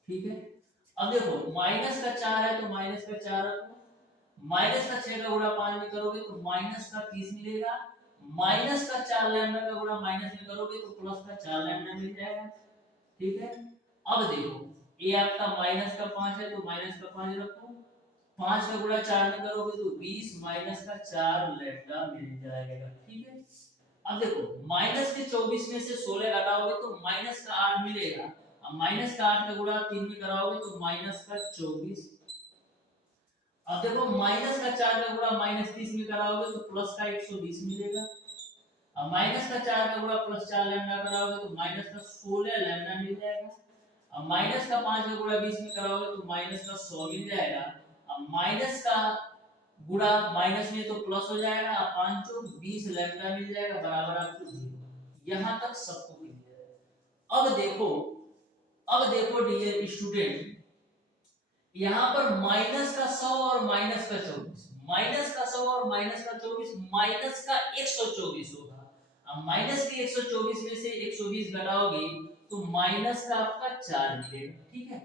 ठीक है। अब देखो माइनस का 4 है तो माइनस का 4 रखो, माइनस का 6 का गुणा 5 में करोगे तो माइनस का 30 मिलेगा। माइनस का 4 लैम्डा का गुणा माइनस में करोगे तो प्लस का 4 लैम्डा मिल जाएगा, ठीक है। अब देखो ये आपका माइनस का 5 है तो माइनस का 5 रखो, 5 का गुणा 4 में करोगे तो 20 माइनस का 4 लैम्डा मिल जाएगा, ठीक है। अब देखो माइनस के 24 में से 16 घटाओगे तो माइनस का 8 मिलेगा। अब माइनस का 8 का गुणा 3 में कराओगे तो माइनस का 24। अब देखो माइनस का 4 का गुणा माइनस 30 में कराओगे तो प्लस का 120 मिलेगा। अब माइनस का 4 का गुणा प्लस 4 लैम्डा कराओगे तो माइनस का 16 लैम्डा मिल जाएगा। अब माइनस का 5 का गुणा 20 में कराओगे तो माइनस का 100 मिल जाएगा। अब माइनस का गुणा माइनस में तो प्लस हो जाएगा, 5 चौक 20 लैम्डा मिल जाएगा बराबर आपको 0। यहाँ तक सबको क्लियर है। अब देखो डियर स्टूडेंट, यहाँ पर माइनस का 100 और माइनस का 24, माइनस का 100 और माइनस का 24 माइनस का 124 होगा। अब माइनस के 124 में से 120 घटाओगे तो माइनस का आपका 4 मिलेगा, ठीक है।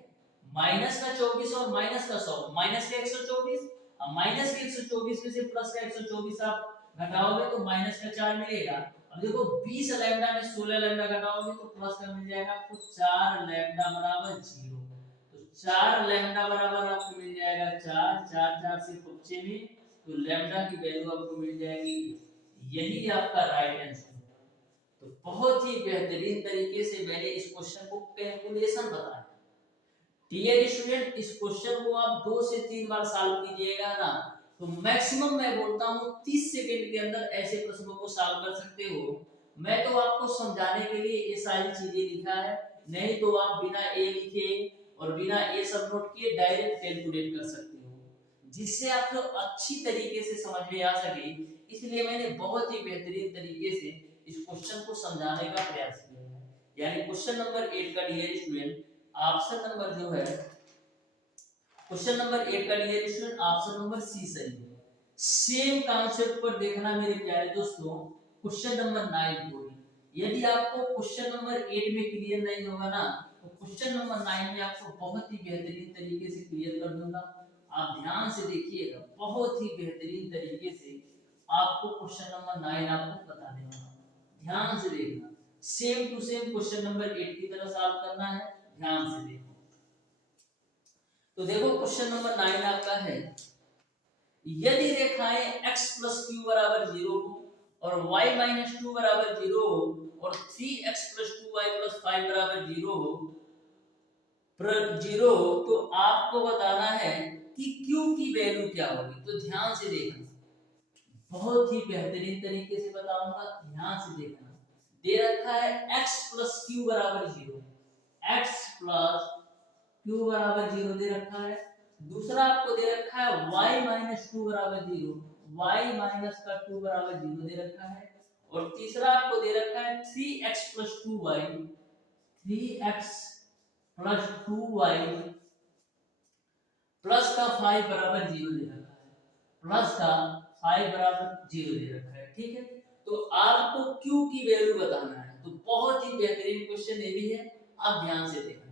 माइनस का 24 और माइनस का 100, माइनस का 124, अब माइनस के 124 में से प्लस का 124 आप घटाओगे तो माइनस का 4 मिलेगा। अब देखो 20 लैम्डा में 16 लैम्डा घटाओगे तो प्लस का मिल जाएगा आपको 4 लैम्डा बराबर 0। तो 4 लैम्डा बराबर आपको मिल जाएगा 4, 4 4 से 5 में, तो लैम्डा की वैल्यू आपको मिल जाएगी। यही आपका राइट आंसर है। तो बहुत ही बेहतरीन तरीके से मैंने इस क्वेश्चन को कैलकुलेशन बताया। डियर स्टूडेंट, इस क्वेश्चन को आप 2 से 3 बार सॉल्व कीजिएगा ना, तो मैक्सिमम मैं बोलता हूँ 30 सेकंड के अंदर ऐसे प्रश्नों को सॉल्व कर सकते हो। मैं तो आपको समझाने के लिए ये सारी चीजें लिखा है, नहीं तो आप बिना ए लिखे और बिना ये सब नोट किए डायरेक्ट कैलकुलेट कर सकते हो, जिससे आपको अच्छी तरीके से समझ में आ सके। इसलिए मैंने बहुत ही बेहतरीन तरीके से इस क्वेश्चन को समझाने का प्रयास किया है। यानी क्वेश्चन नंबर 8 का डियर स्टूडेंट ऑप्शन नंबर जो है, क्वेश्चन नंबर 8 का dear student option number C सही है। सेम कॉन्सेप्ट पर देखना मेरे प्यारे दोस्तों क्वेश्चन नंबर 9 को। यदि आपको क्वेश्चन नंबर 8 में क्लियर नहीं होगा ना, तो क्वेश्चन नंबर 9 में आपको बहुत ही बेहतरीन तरीके से क्लियर कर दूंगा। आप ध्यान से देखिएगा, बहुत ही बेहतरीन तरीके से आपको क्वेश्चन नंबर 9 आपको बता देना। ध्यान से देखना, same to same question number 8 की तरह सॉल्व करना है। ध्यान से देखो। तो देखो क्वेश्चन नंबर 9 आपका है, यदि रेखाएं x प्लस क्यू बराबर 0 हो और y माइनस 2 बराबर 0 हो और 3x प्लस 2y प्लस 5 बराबर 0 हो, तो आपको बताना है कि q की वैल्यू क्या होगी। तो ध्यान से देखना, बहुत ही बेहतरीन तरीके से बताऊंगा, ध्यान से देखना। दे रखा है x प्लस क्यू बराबर 0, x प्लस क्यू बराबर 0 दे रखा है। दूसरा आपको दे रखा है y माइनस 2 बराबर 0, y माइनस का 2 बराबर 0 दे रखा है। और तीसरा आपको दे रखा है 3x plus 2y, 3x plus 2y plus का 5 बराबर 0 दे रखा है, प्लस का 5 बराबर 0 दे रखा है, ठीक है। तो आपको q की वैल्यू बताना है। तो बहुत ही बेहतरीन क्वेश्चन ये भी है, आप ध्यान से देखना।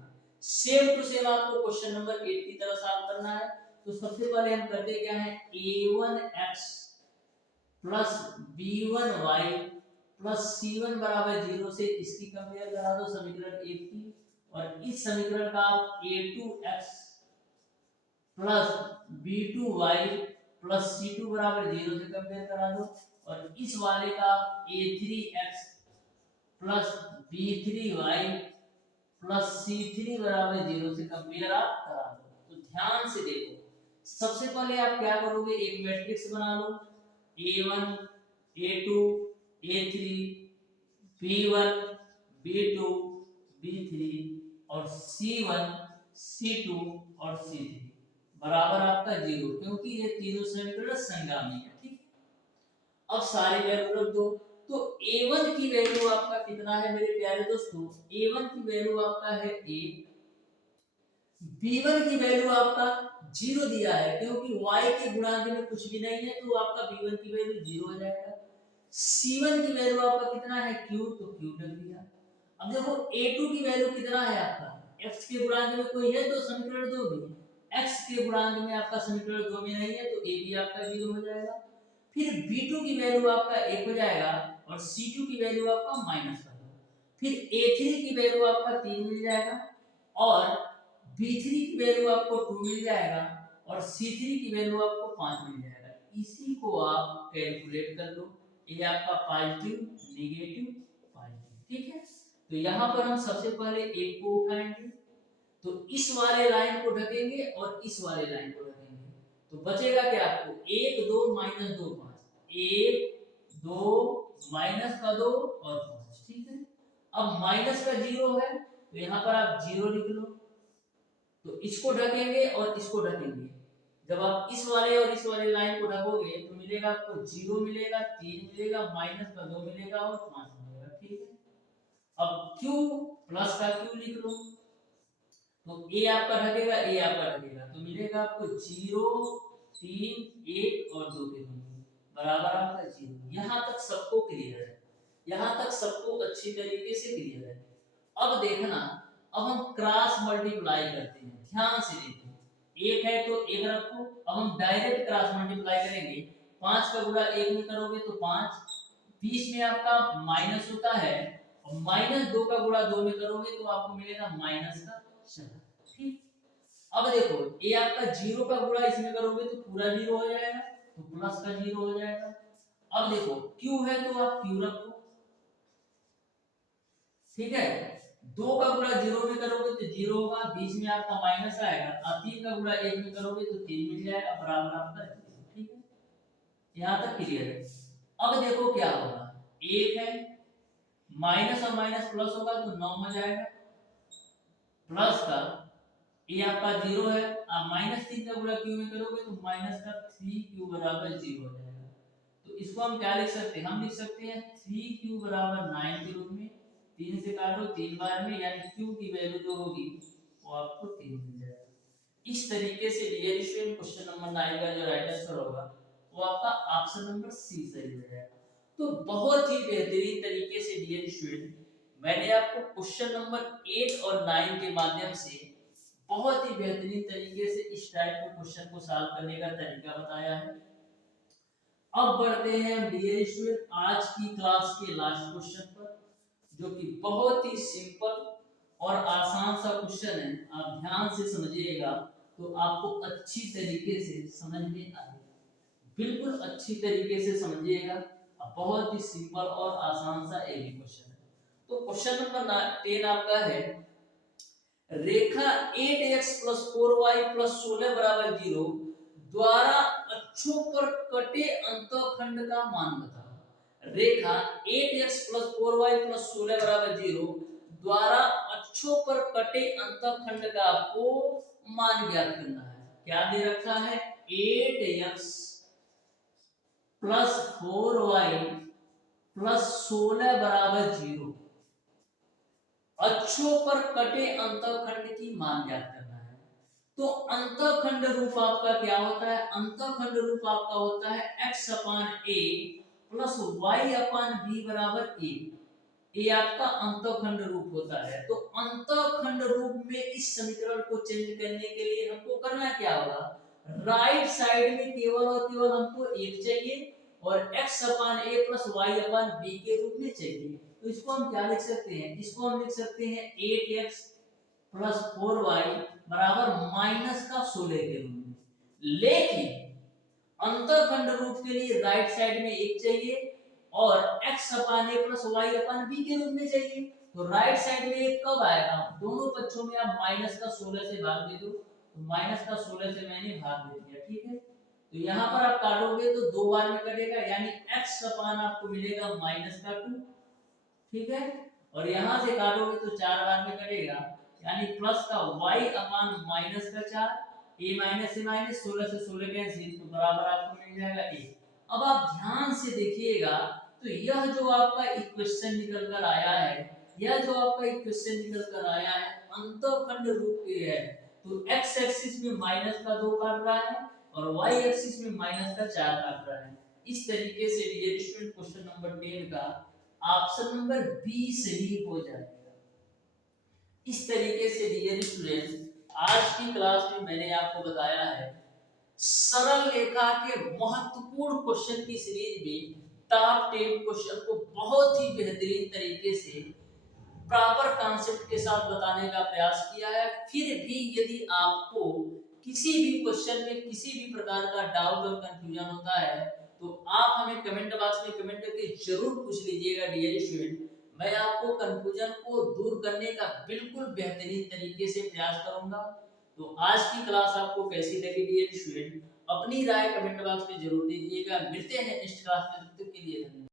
सेम टू सेम आपको क्वेश्चन नंबर 8 की तरह सॉल्व करना है। तो सबसे पहले हम करते क्या है, a1x plus b1y plus c1 बराबर 0 से इसकी कंपेयर करा दो समीकरण 1 की, और इस समीकरण का आप a2x plus b2y plus c2 बराबर 0 से कंपेयर करा दो, और इस वाले का a3x plus b3y plus c3 बराबर 0 से कंपेयर आप करा दो। तो ध्यान से देखो, सबसे पहले आप क्या करोगे, एक मैट्रिक्स बना लो, a1 a2 a3 b1 b2 b3 और c1 c2 और c3 बराबर आपका 0, क्योंकि ये तीनों समीकरण संगामी है, ठीक। अब सारे वैल्यू रख दो। तो a1 की वैल्यू आपका कितना है मेरे प्यारे दोस्तों, a1 की वैल्यू आपका है a, b1 की वैल्यू आपका 0 दिया है, क्योंकि y के गुणांक में कुछ भी नहीं है, तो आपका b1 की वैल्यू 0 हो जाएगा। c1 की वैल्यू आपका कितना है q, तो q रख दिया। अब देखो a2 की वैल्यू कितना है आपका, x के गुणांक में कोई है तो समीकरण 2 में, x के गुणांक में आपका समीकरण 2 में नहीं है, तो a भी आपका 0 हो जाएगा। फिर b2 की वैल्यू आपका 1 हो जाएगा और c2 की वैल्यू आपका माइनस कर दो। फिर a3 की वैल्यू आपका 3 मिल जाएगा और b3 की वैल्यू आपको 2 मिल जाएगा और c3 की वैल्यू आपको 5 मिल जाएगा। इसी को आप कैलकुलेट कर लो, ये आपका पॉजिटिव नेगेटिव पॉजिटिव, ठीक है। तो यहाँ पर हम सबसे पहले 1 को उठाएंगे, तो इस वाले लाइन को ढकेंगे और इस वाले लाइन को ढकेंगे, तो बचेगा क्या आपको 1 2 माइनस 2 5, 1 2 माइनस का 2 और 5, ठीक है। अब माइनस का 0 है तो यहाँ पर आप 0 लिख लो, तो इसको ढकेंगे और इसको ढकेंगे, जब आप इस वाले और इस वाले लाइन को ढकोगे तो मिलेगा आपको 0 मिलेगा, 3 मिलेगा, माइनस का 2 मिलेगा और 5 मिलेगा, ठीक है। अब q प्लस का q लिख लो, तो a आपका ढकेगा, a आपका ढकेगा, तो मिलेगा आपको 0 3 1 और 2 के दोनों बराबर आपका 0। यहाँ तक सबको क्लियर है, यहाँ तक सबको अच्छी तरीके से क्लियर है। अब देखना, अब हम क्रॉस मल्टीप्लाई करते हैं, ध्यान से देखो, एक है तो एक रखो, अब हम डायरेक्ट क्रॉस मल्टीप्लाई करेंगे, 5 का गुणा 1 में करोगे तो 5, बीच में आपका माइनस होता है, और माइनस 2 का गुणा 2 में करोगे तो आपको मिलेगा माइनस का 4, ठीक। अब देखो ये आपका 0 का गुणा इसमें करोगे तो पूरा 0 हो जाएगा, तो प्लस का 0 हो जाएगा। अब देखो q है तो आप q रखो, ठीक है, 2 का गुणा 0 में करोगे तो 0 होगा, बीच में आपका माइनस आएगा, और 3 का गुणा 1 में करोगे तो 3 मिल जाएगा, बराबर आपका 0, ठीक है। यहाँ तक क्लियर है। अब देखो क्या होगा, 1 है, माइनस और माइनस प्लस होगा तो 9 हो जाएगा, प्लस का ये आपका 0 है, आप माइनस 3 का गुणा q में करोगे तो माइनस का 3q बराबर 0 हो जाएगा। तो इसको हम क्या लिख सकते हैं, हम लिख सकते हैं 3q बराबर 9 के रूप में, 3 से काटो 3 बार में, यानी q की वैल्यू जो होगी वो आपको 3 मिल जाएगा। इस तरीके से डियर स्टूडेंट क्वेश्चन नंबर 9 का जो राइट आंसर होगा वो आपका ऑप्शन नंबर सी सही हो जाएगा। तो बहुत ही बेहतरीन तरीके से डियर स्टूडेंट मैंने आपको क्वेश्चन नंबर 8 और 9 के माध्यम से बहुत ही बेहतरीन तरीके से इस टाइप के क्वेश्चन को सॉल्व करने का तरीका बताया है। अब बढ़ते हैं डियर स्टूडेंट आज की क्लास के लास्ट क्वेश्चन पर, जो कि बहुत ही सिंपल और आसान सा क्वेश्चन है। आप ध्यान से समझिएगा तो आपको अच्छी तरीके से समझ में आएगा, बिल्कुल अच्छी तरीके से समझिएगा। बहुत ही सिंपल और आसान सा एक क्वेश्चन है। तो क्वेश्चन नंबर 10 आपका है, रेखा 8x + 4y + 16 बराबर 0 द्वारा अक्षों पर कटे अंतःखंड का मान बताओ। रेखा 8x + 4y + 16 बराबर 0 द्वारा अक्षों पर कटे अंतःखंड का आपको मान ज्ञात करना है। क्या दे रखा है, 8x + 4y + 16 बराबर 0, अक्षों पर कटे अंतःखंड की मान ज्ञात करना है। तो अंतःखंड रूप आपका क्या होता है, अंतःखंड रूप आपका होता है x/a + y/b बराबर a। ये आपका अंतःखंड रूप होता है। तो अंतःखंड रूप में इस समीकरण को चेंज करने के लिए हमको करना क्या होगा, राइट साइड में केवल और केवल हमको 1 चाहिए और x/a + y/b के रूप में चाहिए। तो इसको हम क्या लिख सकते हैं, इसको हम लिख सकते हैं 8x + 4y बराबर -16 के रूप में। लेकिन अंतःखंड रूप के लिए राइट साइड में 1 चाहिए और x/a + y/b के रूप में चाहिए। तो राइट साइड में 1 कब आएगा, दोनों पक्षों में आप -16 से भाग दे दो, तो -16 से मैंने भाग दे दिया, ठीक है। तो यहाँ पर आप काटोगे तो 2 बार में कटेगा, यानी x/, आपको मिलेगा -2, ठीक है। और यहाँ से काटोगे तो 4 बार में कटेगा, यानी प्लस का y/-4, a माइनस से माइनस, 16 से 16 कैंसिल, तो बराबर आपको मिल जाएगा a। अब आप ध्यान से देखिएगा तो यह जो आपका इक्वेशन निकल कर आया है, यह जो आपका इक्वेशन निकल कर आया है अंतःखंड रूप के है। तो x एक्सिस में -2 काट रहा है और y एक्सिस में -4 काट रहा है। इस तरीके से डियर स्टूडेंट क्वेश्चन नंबर 10 का ऑप्शन नंबर बी सही हो जाएगा। इस तरीके से डियर स्टूडेंट आज की क्लास में मैंने आपको बताया है सरल रेखा के महत्वपूर्ण क्वेश्चन की सीरीज में टॉप 10 क्वेश्चन को बहुत ही बेहतरीन तरीके से प्रॉपर कॉन्सेप्ट के साथ बताने का प्रयास किया है। फिर भी यदि आपको किसी भी क्वेश्चन में किसी भी प्रकार का डाउट और कंफ्यूजन होता है तो आप हमें कमेंट बॉक्स में कमेंट करके जरूर पूछ लीजिएगा डियर स्टूडेंट। मैं आपको कंफ्यूजन को दूर करने का बिल्कुल बेहतरीन तरीके से प्रयास करूंगा। तो आज की क्लास आपको कैसी लगी डियर स्टूडेंट, अपनी राय कमेंट बॉक्स में जरूर दीजिएगा। मिलते हैं नेक्स्ट क्लास में, तब तक के लिए धन्यवाद।